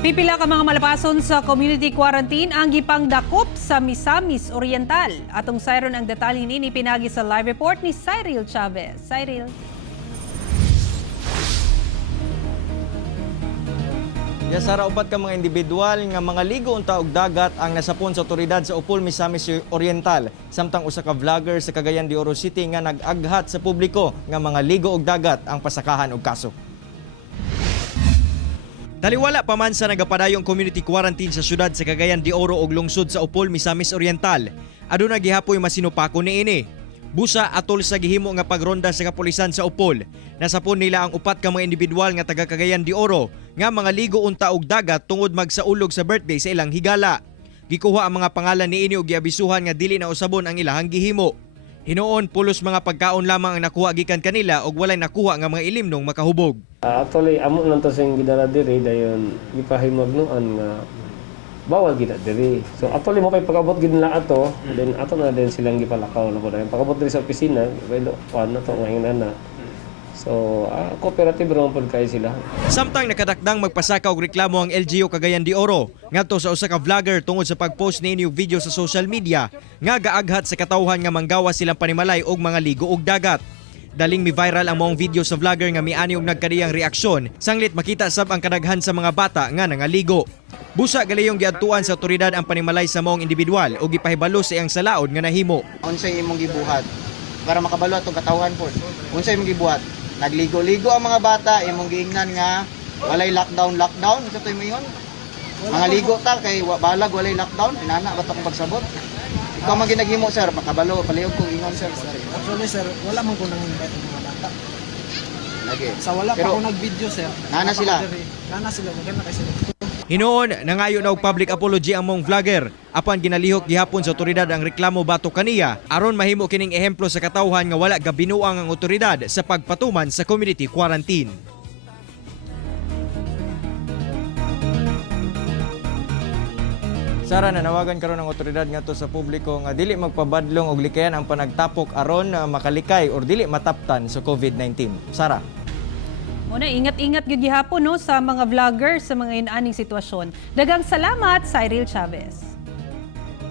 Pipila ka mga malapason sa community quarantine ang gipangdakop sa Misamis Oriental. Atong sayron ang detalye ni pinagi sa live report ni Cyril Chavez. Cyril. Sara, upat ka mga individual nga mga ligo unta og dagat ang nasapon sa otoridad sa Upol, Misamis Oriental. Samtang usa ka vlogger sa Cagayan de Oro City nga nag-aghat sa publiko nga mga ligo og dagat ang pasakahan og kaso. Taliwala pa man sa nagapadayong community quarantine sa syudad sa Cagayan de Oro ug lungsod sa Upol, Misamis Oriental, aduna gihapoy masinupako niini. Busa atol sa gihimo nga pagronda sa kapulisan sa Upol, nasapon nila ang upat ka mga individual nga taga Cagayan de Oro nga mga ligo unta og dagat tungod magsaulog sa birthday sa ilang higala. Gikuha ang mga pangalan niini ug giabisuhan nga dili na usabon ang ilahang gihimo. Hinuon pulos mga pagkaon lamang ang nakuha gikan kanila ug walay nakuha nga mga ilimnong makahubog. Actually, amo lang to sing gidala diri dayon gipahimag noon nga bawal gid diri. So actually mo pay pagabot gid nila ato, then ato na din silang gipalakaw na po dayon. Pagabot diri sa opisina, pwede paano to ngayon ana. So cooperative ron pod kay sila. Samtang nakadakdang magpasaka og reklamo ang LGU Cagayan de Oro ngadto sa usa ka vlogger tungod sa pagpost niini og video sa social media nga gaaghat sa katawhan nga manggawas silang panimalay og mga ligo og dagat. Daling mi-viral ang maong video sa vlogger nga miani og nagkadiyang reaksyon sanglit makita sab ang kadaghan sa mga bata nga nangaligo. Busa galayong giadtuan sa otoridad ang panimalay sa maong individual ug gipahibalo sa iyang salaod nga nahimo. Unsay imong gibuhat para makabalo atong katawhan po. Unsay imong gibuhat? Nagligo-ligo ang mga bata, imong giingnan nga walay lockdown. Unsa to imong mga ligo ta kay balag walay lockdown, inana ba ta kung pagsabot? Ikaw man ginaghimo sir, makabalo palihog ko ingon sir. Actually sir, wala man ko nang invite ng mga bata. Lagi. Sa wala pa Pero, ako nag-video sir. nana sila. Nana sila, maganda kay sila. Hinuon nangayo na og public apology ang mong vlogger apan ginalihok gihapon sa otoridad ang reklamo batok kaniya aron mahimo kining ehemplo sa katawhan nga wala gabinuang ang otoridad sa pagpatuman sa community quarantine. Sara, nanawagan karon ng otoridad ngadto sa publiko nga dili magpabadlong og likayan ang panagtapok aron makalikay or dili mataptan sa COVID-19. Sara. Muna, ingat-ingat gyud gihapon no sa mga vlogger sa mga inaaning sitwasyon. Daghang salamat, Cyril Chavez.